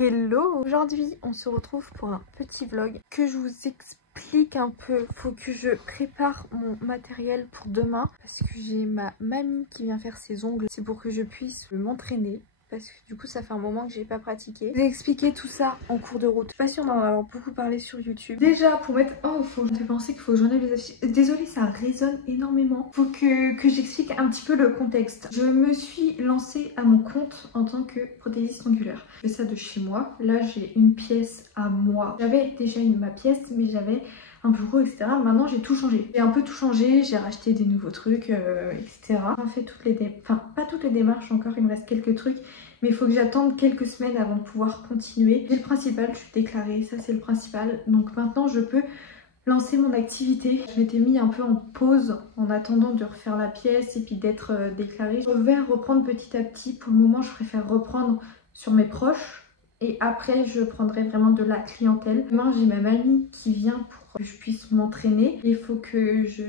Hello! Aujourd'hui on se retrouve pour un petit vlog que je vous explique un peu. Faut que je prépare mon matériel pour demain parce que j'ai ma mamie qui vient faire ses ongles. C'est pour que je puisse m'entraîner parce que du coup ça fait un moment que j'ai pas pratiqué. Je vais expliquer tout ça en cours de route. Je suis pas sûre d'en avoir beaucoup parlé sur YouTube. Déjà pour mettre... Oh, faut que je pensais qu'il faut que j'enlève les affiches. Désolée, ça résonne énormément. Faut que j'explique un petit peu le contexte. Je me suis lancée à mon compte en tant que prothésiste ongulaire. Je fais ça de chez moi. Là j'ai une pièce à moi. J'avais déjà ma pièce mais j'avais un bureau, etc. Maintenant j'ai tout changé. J'ai un peu tout changé, j'ai racheté des nouveaux trucs, etc. On fait toutes les démarches, enfin pas toutes les démarches encore, il me reste quelques trucs. Mais il faut que j'attende quelques semaines avant de pouvoir continuer. J'ai le principal, je suis déclarée, ça c'est le principal. Donc maintenant je peux lancer mon activité. Je m'étais mis un peu en pause en attendant de refaire la pièce et puis d'être déclarée. Je vais reprendre petit à petit. Pour le moment je préfère reprendre sur mes proches. Et après je prendrai vraiment de la clientèle. Demain j'ai ma mamie qui vient pour que je puisse m'entraîner. Il faut que je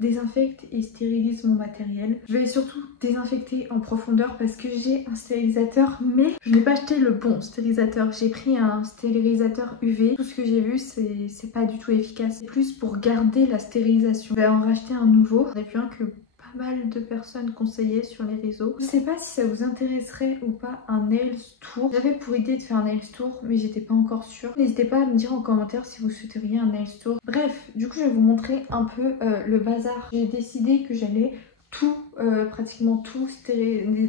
désinfecte et stérilise mon matériel. Je vais surtout désinfecter en profondeur parce que j'ai un stérilisateur mais je n'ai pas acheté le bon stérilisateur. J'ai pris un stérilisateur UV. Tout ce que j'ai vu c'est pas du tout efficace. C'est plus pour garder la stérilisation. Je vais en racheter un nouveau. J'en ai vu un que pas mal de personnes conseillaient sur les réseaux. Je sais pas si ça vous intéresserait ou pas un nails tour. J'avais pour idée de faire un nails tour mais j'étais pas encore sûre. N'hésitez pas à me dire en commentaire si vous souhaiteriez un nails tour. Bref, du coup je vais vous montrer un peu le bazar. J'ai décidé que j'allais tout, pratiquement tout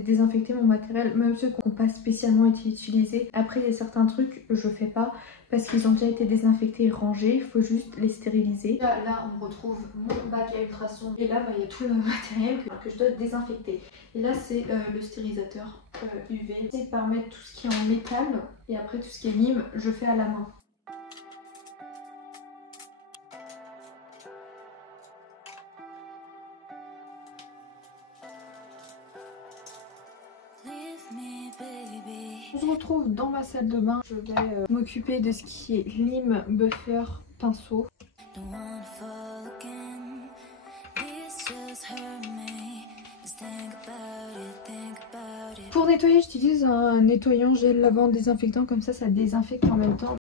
désinfecter mon matériel, même ceux qui n'ont pas spécialement été utilisés. Après il y a certains trucs je fais pas parce qu'ils ont déjà été désinfectés et rangés, il faut juste les stériliser. Là on retrouve mon bac à ultrasons et là il y a tout le matériel que je dois désinfecter. Et là c'est le stérilisateur UV. C'est par mettre tout ce qui est en métal et après tout ce qui est lime je fais à la main. On se retrouve dans ma salle de bain. Je vais m'occuper de ce qui est lime, buffer, pinceau. Pour nettoyer, j'utilise un nettoyant gel lavant désinfectant, comme ça désinfecte en même temps.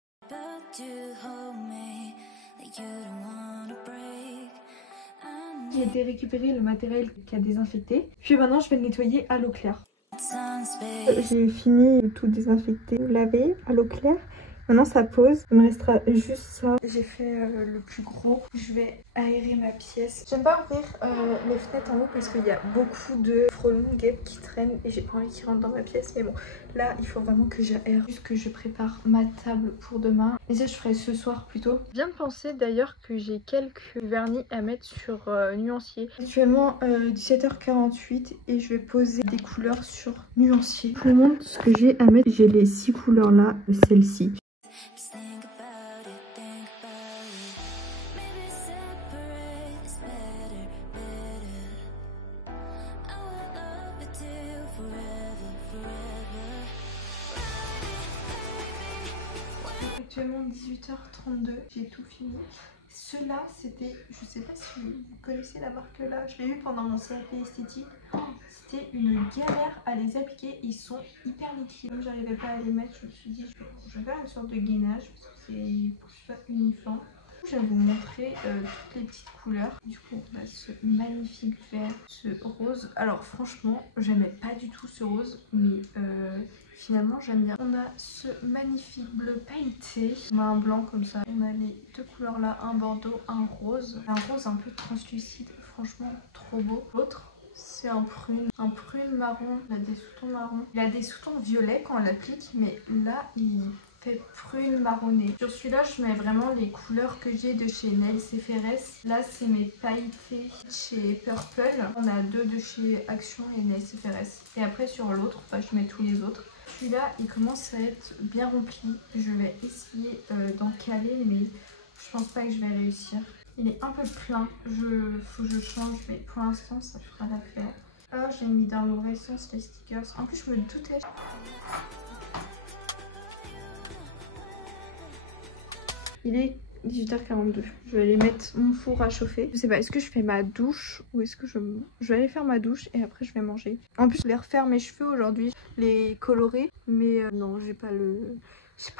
J'ai été récupérer le matériel qui a désinfecté. Puis maintenant, je vais le nettoyer à l'eau claire. J'ai fini de tout désinfecter, laver à l'eau claire. Maintenant ça pose, il me restera juste ça. J'ai fait le plus gros. Je vais aérer ma pièce. J'aime pas ouvrir les fenêtres en haut parce qu'il y a beaucoup de frelons, guêpes qui traînent et j'ai pas envie qu'ils rentrent dans ma pièce. Mais bon, là il faut vraiment que j'aère. Juste que je prépare ma table pour demain. Et ça je ferai ce soir plutôt. Je viens de penser d'ailleurs que j'ai quelques vernis à mettre sur nuancier. Actuellement 17h48 et je vais poser des couleurs sur nuancier. Je vous montre ce que j'ai à mettre. J'ai les 6 couleurs là, celle-ci. Actuellement 18h32, j'ai tout fini. Ceux-là, c'était, je sais pas si vous connaissez la marque là, je l'ai eu pendant mon CAP esthétique. C'était une galère à les appliquer, ils sont hyper liquides. Comme j'arrivais pas à les mettre, je me suis dit je vais faire une sorte de gainage parce que c'est pour que ce soit uniforme. Je vais vous montrer toutes les petites couleurs. Du coup on a ce magnifique vert, ce rose. Alors franchement j'aimais pas du tout ce rose mais finalement j'aime bien. On a ce magnifique bleu pailleté. On a un blanc comme ça. On a les deux couleurs là, un bordeaux, un rose. Un rose un peu translucide, franchement trop beau. L'autre c'est un prune marron. Il a des sous-tons marron. Il a des sous-tons violets quand on l'applique mais là il fait prune marronnée. Sur celui-là je mets vraiment les couleurs que j'ai de chez Nails et Ferress. Là c'est mes pailletés chez Purple. On a deux de chez Action et Nails et Ferress. Et après sur l'autre, je mets tous les autres. Celui-là il commence à être bien rempli. Je vais essayer d'en caler mais je pense pas que je vais réussir. Il est un peu plein, faut que je change mais pour l'instant ça fera l'affaire. Ah, j'ai mis dans l'oreille sens les stickers. En plus je me doutais. Il est 18h42. Je vais aller mettre mon four à chauffer. Je sais pas, est-ce que je fais ma douche ou est-ce que je vais aller faire ma douche et après je vais manger. En plus je vais refaire mes cheveux aujourd'hui, les colorer. Mais non, j'ai pas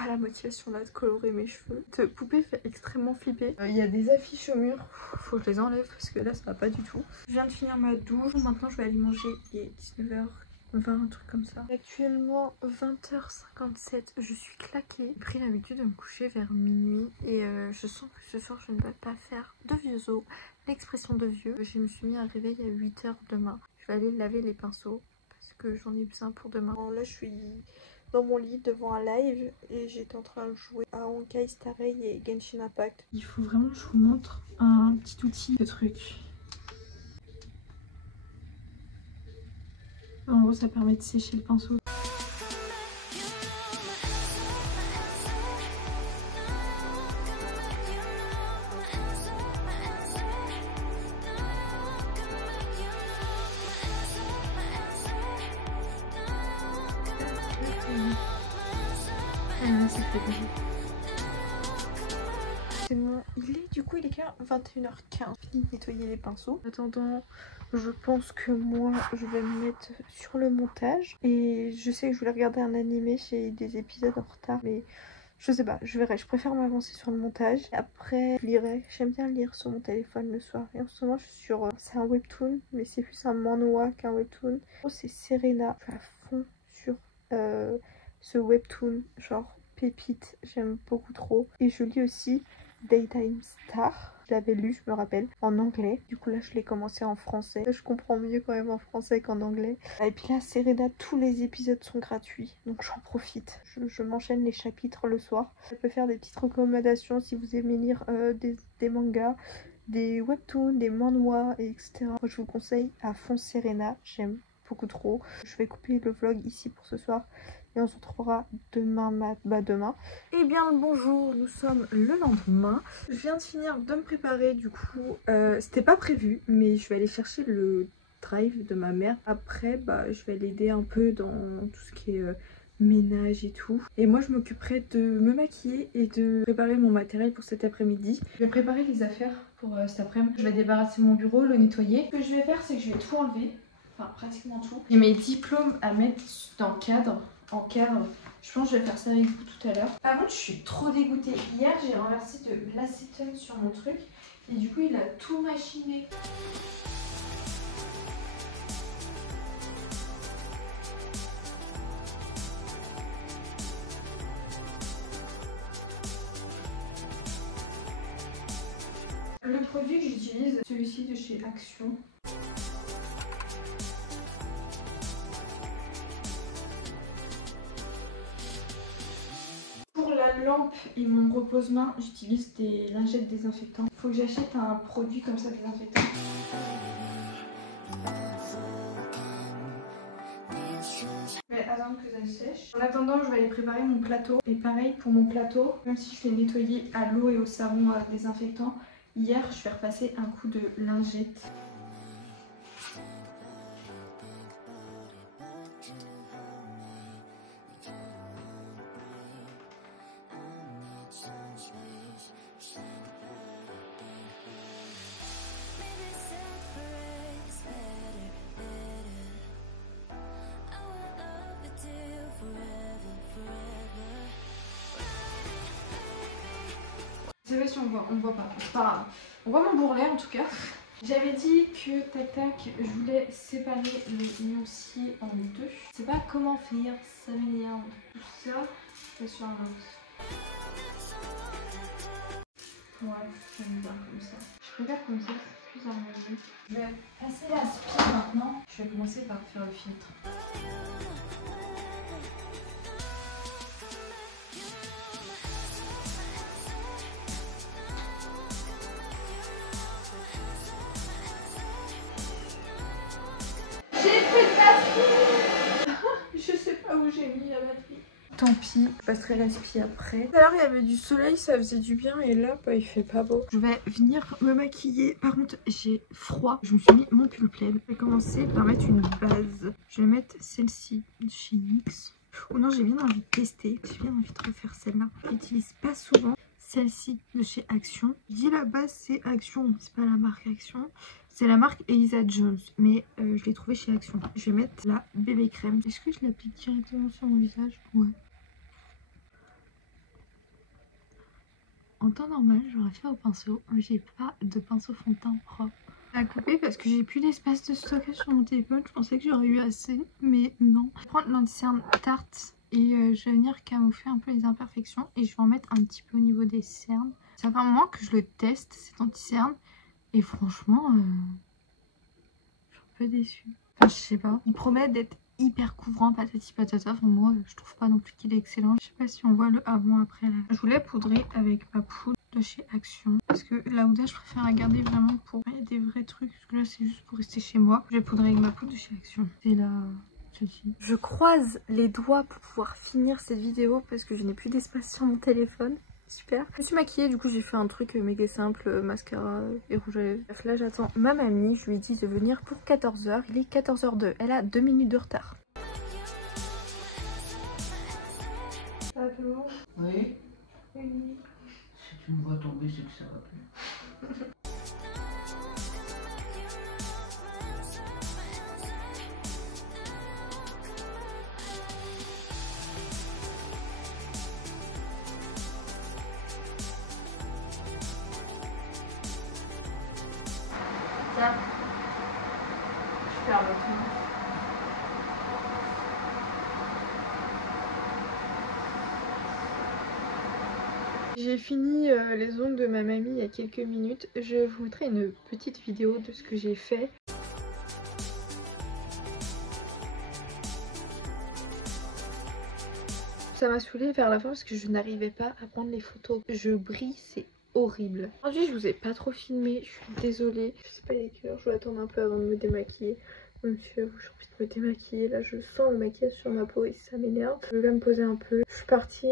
la motivation là de colorer mes cheveux. Cette poupée fait extrêmement flipper. Il y a des affiches au mur. Faut que je les enlève parce que là ça va pas du tout. Je viens de finir ma douche. Maintenant je vais aller manger. Il est 19h20, un truc comme ça. Actuellement 20h57. Je suis claquée. J'ai pris l'habitude de me coucher vers minuit. Et je sens que ce soir je ne vais pas faire de vieux os. L'expression de vieux. Je me suis mis un réveil à 8h demain. Je vais aller laver les pinceaux parce que j'en ai besoin pour demain. Alors là je suis dans mon lit devant un live et j'étais en train de jouer à Honkai Star Rail et Genshin Impact. Il faut vraiment que je vous montre un petit outil, ce truc. En gros ça permet de sécher le pinceau. C'est bon, il est qu'à 21h15. Fini de nettoyer les pinceaux. En attendant, je pense que moi je vais me mettre sur le montage. Et je sais que je voulais regarder un animé, j'ai des épisodes en retard, mais je sais pas, je verrai. Je préfère m'avancer sur le montage. Après, je lirai. J'aime bien lire sur mon téléphone le soir. Et en ce moment, je suis sur. C'est un webtoon, mais c'est plus un manhwa qu'un webtoon. C'est Serena. Je suis à fond sur ce webtoon, genre pépite. J'aime beaucoup trop. Et je lis aussi Daytime Star. Je l'avais lu, je me rappelle, en anglais. Du coup là je l'ai commencé en français. Là, je comprends mieux quand même en français qu'en anglais. Et puis là Serena, tous les épisodes sont gratuits. Donc j'en profite. Je m'enchaîne les chapitres le soir. Je peux faire des petites recommandations si vous aimez lire des mangas, des webtoons, des manhwas, etc. Moi, je vous conseille à fond Serena. J'aime beaucoup trop. Je vais couper le vlog ici pour ce soir. Et on se retrouvera demain. Eh bien le bonjour, nous sommes le lendemain. Je viens de finir de me préparer du coup. C'était pas prévu, mais je vais aller chercher le drive de ma mère. Après, je vais l'aider un peu dans tout ce qui est ménage et tout. Et moi je m'occuperai de me maquiller et de préparer mon matériel pour cet après-midi. Je vais préparer les affaires pour cet après-midi. Je vais débarrasser mon bureau, le nettoyer. Ce que je vais faire, c'est que je vais tout enlever. Enfin pratiquement tout. J'ai mes diplômes à mettre dans le cadre. En cadre, je pense que je vais faire ça avec vous tout à l'heure. Par contre je suis trop dégoûtée. Hier j'ai renversé de l'acétone sur mon truc et du coup il a tout machiné. Le produit que j'utilise, celui-ci de chez Action. Lampe et mon repose-main, j'utilise des lingettes désinfectantes. Il faut que j'achète un produit comme ça désinfectant. Je vais attendre que ça sèche. En attendant, je vais aller préparer mon plateau. Et pareil pour mon plateau, même si je l'ai nettoyé à l'eau et au savon désinfectant, hier je vais repasser un coup de lingette. C'est vrai si on voit pas. C'est pas grave. On voit mon bourrelet en tout cas. J'avais dit que tac tac, je voulais séparer le nuancier en deux. Je sais pas comment faire, ça m'énerve. Tout ça, c'est sur un lance. Ouais, j'aime bien comme ça. Je préfère comme ça, c'est plus harmonieux. Je vais passer la spire maintenant. Je vais commencer par faire le filtre. Je sais pas où j'ai mis la batterie. Tant pis, je passerai l'aspi après. Tout à l'heure il y avait du soleil, ça faisait du bien et là il fait pas beau. Je vais venir me maquiller. Par contre j'ai froid, je me suis mis mon pull plaid. Je vais commencer par mettre une base. Je vais mettre celle-ci de chez NYX. Ou non, j'ai bien envie de tester. J'ai bien envie de refaire celle-là. Je l'utilise pas souvent. Celle-ci de chez Action. Je dis la base c'est Action, c'est pas la marque Action. C'est la marque Elisa Jones, mais je l'ai trouvée chez Action. Je vais mettre la bébé crème. Est-ce que je l'applique directement sur mon visage? Ouais. En temps normal, j'aurais fait au pinceau, mais j'ai pas de pinceau fond de teint propre à couper parce que j'ai plus d'espace de stockage sur mon téléphone. Je pensais que j'aurais eu assez, mais non. Je vais prendre l'anti-cerne Tarte et je vais venir camoufler un peu les imperfections et je vais en mettre un petit peu au niveau des cernes. Ça fait un moment que je le teste, cet anti-cerne, et franchement, je suis un peu déçue. Enfin, je sais pas. Il promet d'être hyper couvrant, patati patata. Enfin, moi, je trouve pas non plus qu'il est excellent. Je sais pas si on voit le avant après là. Je voulais poudrer avec ma poudre de chez Action. Parce que la Huda, je préfère la garder vraiment pour... Il y a des vrais trucs. Parce que là, c'est juste pour rester chez moi. Je vais poudrer avec ma poudre de chez Action. C'est là... celle-ci. Je croise les doigts pour pouvoir finir cette vidéo parce que je n'ai plus d'espace sur mon téléphone. Super. Je me suis maquillée, du coup j'ai fait un truc méga simple, mascara et rouge à lèvres. Bref, là j'attends ma mamie, je lui ai dit de venir pour 14h, il est 14h02, elle a 2 minutes de retard. Ça va tout le monde? Oui. Oui. Si tu me vois tomber, c'est que ça va plus. Tiens. Je ferme tout. J'ai fini les ongles de ma mamie il y a quelques minutes. Je vous montrer une petite vidéo de ce que j'ai fait. Ça m'a saoulée vers la fin parce que je n'arrivais pas à prendre les photos. Je brille, c'est horrible. Aujourd'hui, je vous ai pas trop filmé, je suis désolée. Je sais pas il est quelle heure, je vais attendre un peu avant de me démaquiller. Même si j'ai envie de me démaquiller, là je sens le maquillage sur ma peau et ça m'énerve. Je vais me poser un peu. Je suis partie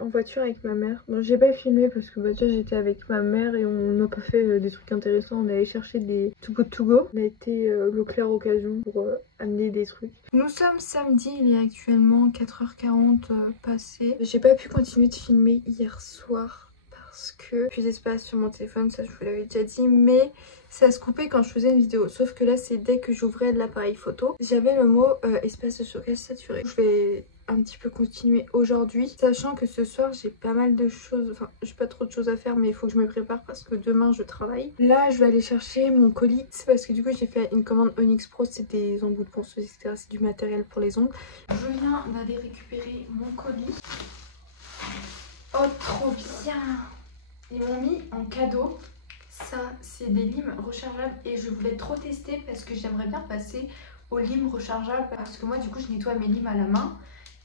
en voiture avec ma mère. Bon, j'ai pas filmé parce que déjà j'étais avec ma mère et on n'a pas fait des trucs intéressants. On est allé chercher des Too Good To Go. On a été Leclerc Occasion pour amener des trucs. Nous sommes samedi, il est actuellement 4h40 passé. J'ai pas pu continuer de filmer hier soir parce que plus d'espace sur mon téléphone, ça je vous l'avais déjà dit, mais ça se coupait quand je faisais une vidéo. Sauf que là c'est dès que j'ouvrais l'appareil photo, j'avais le mot espace de stockage saturé. Je vais un petit peu continuer aujourd'hui, sachant que ce soir j'ai pas mal de choses, enfin j'ai pas trop de choses à faire, mais il faut que je me prépare parce que demain je travaille. Là je vais aller chercher mon colis parce que du coup j'ai fait une commande Onyx Pro, c'est des embouts de ponceuse etc, c'est du matériel pour les ongles. Je viens d'aller récupérer mon colis. Oh trop bien! Ils m'ont mis en cadeau. Ça, c'est des limes rechargeables et je voulais trop tester parce que j'aimerais bien passer aux limes rechargeables parce que moi, du coup, je nettoie mes limes à la main.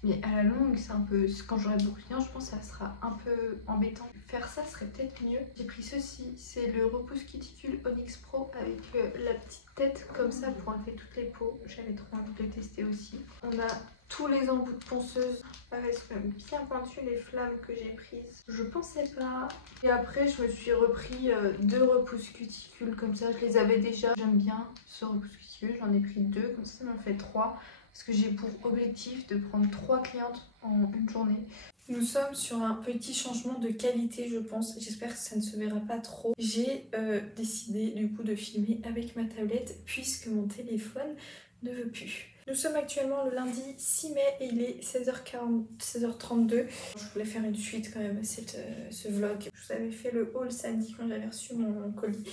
Mais à la longue, c'est un peu... Quand j'aurai beaucoup de liens, je pense que ça sera un peu embêtant. Faire ça serait peut-être mieux. J'ai pris ceci, c'est le repousse cuticule Onyx Pro avec la petite tête comme ça pour enlever toutes les peaux. J'avais trop envie de le tester aussi. On a tous les embouts de ponceuse. Elles sont même bien pointues les flammes que j'ai prises. Je pensais pas. Et après, je me suis repris 2 repousses cuticules comme ça. Je les avais déjà. J'aime bien ce repousse cuticule. J'en ai pris 2, comme ça m'en fait 3. Parce que j'ai pour objectif de prendre 3 clientes en une journée. Nous sommes sur un petit changement de qualité je pense. J'espère que ça ne se verra pas trop. J'ai décidé du coup de filmer avec ma tablette puisque mon téléphone ne veut plus. Nous sommes actuellement le lundi 6 mai et il est 16h40, 16h32. Je voulais faire une suite quand même à ce vlog. Je vous avais fait le haul samedi quand j'avais reçu mon colis.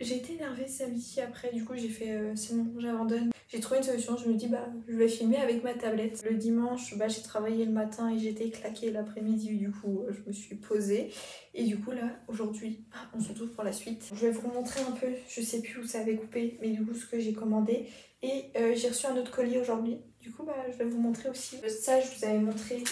J'ai été énervée samedi après, du coup j'ai fait c'est bon, j'abandonne. J'ai trouvé une solution, je me dis bah je vais filmer avec ma tablette. Le dimanche, bah j'ai travaillé le matin et j'étais claquée l'après-midi, du coup je me suis posée. Et du coup là, aujourd'hui, on se retrouve pour la suite. Je vais vous montrer un peu, je sais plus où ça avait coupé, mais du coup ce que j'ai commandé. Et j'ai reçu un autre colis aujourd'hui. Du coup, bah, je vais vous montrer aussi. Ça, je vous avais montré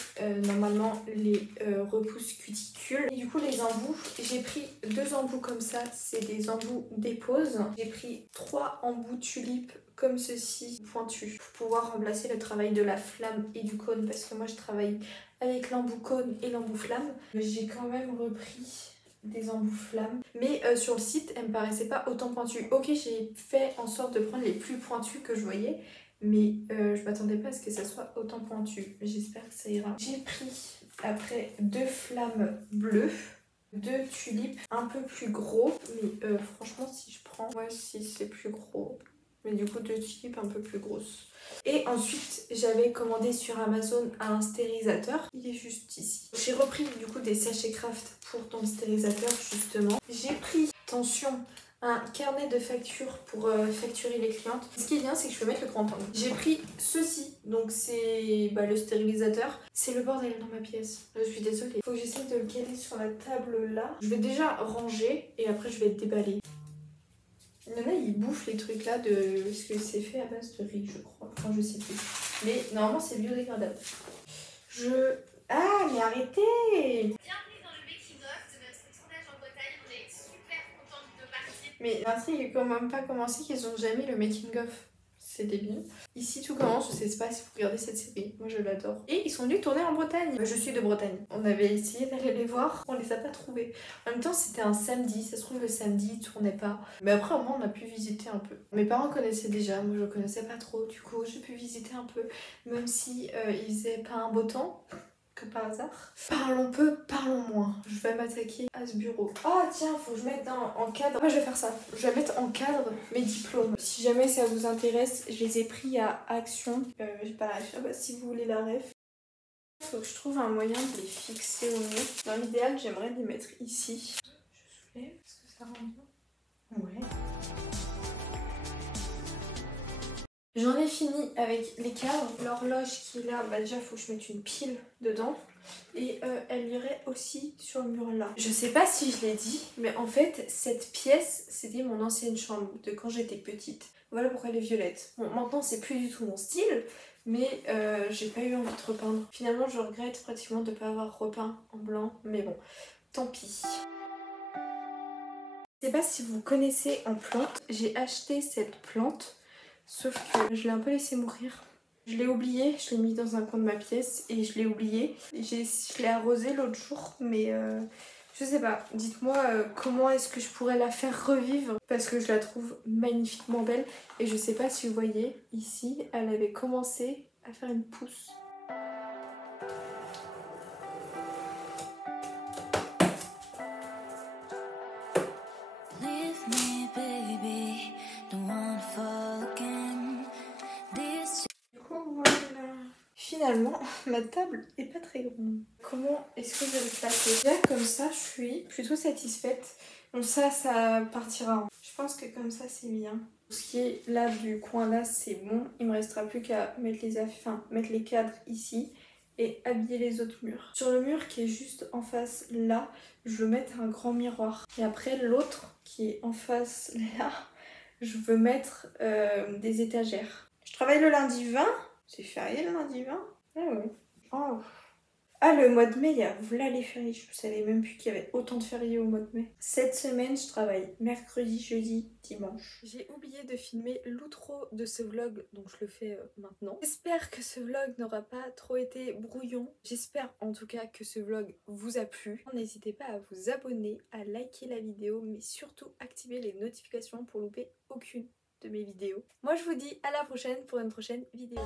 normalement les repousses cuticules. Et du coup, les embouts, j'ai pris 2 embouts comme ça. C'est des embouts dépose. J'ai pris 3 embouts tulipes comme ceci, pointus, pour pouvoir remplacer le travail de la flamme et du cône. Parce que moi, je travaille avec l'embout cône et l'embout flamme. J'ai quand même repris des embouts flammes, mais sur le site elles me paraissaient pas autant pointues. Ok, j'ai fait en sorte de prendre les plus pointus que je voyais, mais je m'attendais pas à ce que ça soit autant pointu. J'espère que ça ira. J'ai pris après 2 flammes bleues, 2 tulipes un peu plus gros, mais franchement si je prends, ouais si c'est plus gros, mais du coup 2 tulipes un peu plus grosses. Et ensuite j'avais commandé sur Amazon un stérilisateur, il est juste ici. J'ai repris du coup des sachets craft pour ton stérilisateur justement. J'ai pris, attention, un carnet de factures pour facturer les clientes. Ce qui est bien, c'est que je peux mettre le grand angle. J'ai pris ceci, donc c'est le stérilisateur. C'est le bordel dans ma pièce. Je suis désolée. Faut que j'essaie de le caler sur la table là. Je vais déjà ranger et après je vais déballer. Il y en a, ils bouffent les trucs là de... Parce que c'est fait à base de riz, je crois. Enfin, je sais plus. Mais normalement, c'est biodégradable. Ah, mais arrêtez! Mais l'intrigue est quand même pas commencée qu'ils ont jamais le making of. C'est débile. Ici tout commence, je sais pas si vous regardez cette série, moi je l'adore. Et ils sont venus tourner en Bretagne. Je suis de Bretagne. On avait essayé d'aller les voir, on les a pas trouvés. En même temps c'était un samedi, ça se trouve le samedi ils tournaient pas. Mais après au moins on a pu visiter un peu. Mes parents connaissaient déjà, moi je connaissais pas trop. Du coup j'ai pu visiter un peu, même si il faisait pas un beau temps. Que par hasard. Parlons peu, parlons moins. Je vais m'attaquer à ce bureau. Oh tiens, faut que je mette en cadre. Moi je vais faire ça. Je vais mettre en cadre mes diplômes. Si jamais ça vous intéresse, je les ai pris à Action. J'ai pas la ref. Ah bah si vous voulez la ref. Faut que je trouve un moyen de les fixer au mur. Dans l'idéal, j'aimerais les mettre ici. Je soulève. Est-ce que ça rend bien? Ouais. J'en ai fini avec les cadres. L'horloge qui est là, déjà il faut que je mette une pile dedans. Et elle irait aussi sur le mur là. Je sais pas si je l'ai dit, mais en fait cette pièce c'était mon ancienne chambre de quand j'étais petite. Voilà pourquoi elle est violette. Bon maintenant c'est plus du tout mon style, mais j'ai pas eu envie de repeindre. Finalement je regrette pratiquement de pas avoir repeint en blanc, mais bon, tant pis. Je sais pas si vous connaissez en plante, j'ai acheté cette plante. Sauf que je l'ai un peu laissé mourir. Je l'ai oublié, je l'ai mis dans un coin de ma pièce et je l'ai oublié. Je l'ai arrosé l'autre jour, mais je sais pas. Dites-moi comment est-ce que je pourrais la faire revivre parce que je la trouve magnifiquement belle. Et je sais pas si vous voyez, ici, elle avait commencé à faire une pousse. Finalement, ma table est pas très grande. Comment est-ce que je vais le placer? Déjà comme ça, je suis plutôt satisfaite. Donc ça partira. Je pense que comme ça, c'est bien. Ce qui est là du coin là, c'est bon. Il me restera plus qu'à mettre mettre les cadres ici et habiller les autres murs. Sur le mur qui est juste en face là, je veux mettre un grand miroir. Et après l'autre qui est en face là, je veux mettre des étagères. Je travaille le lundi 20. C'est férié le lundi 20? Ah ouais. Oh. Ah, le mois de mai, il y a voilà les fériés. Je savais même plus qu'il y avait autant de fériés au mois de mai. Cette semaine, je travaille mercredi, jeudi, dimanche. J'ai oublié de filmer l'outro de ce vlog, donc je le fais maintenant. J'espère que ce vlog n'aura pas trop été brouillon. J'espère en tout cas que ce vlog vous a plu. N'hésitez pas à vous abonner, à liker la vidéo, mais surtout activer les notifications pour louper aucune de mes vidéos. Moi je vous dis à la prochaine pour une prochaine vidéo.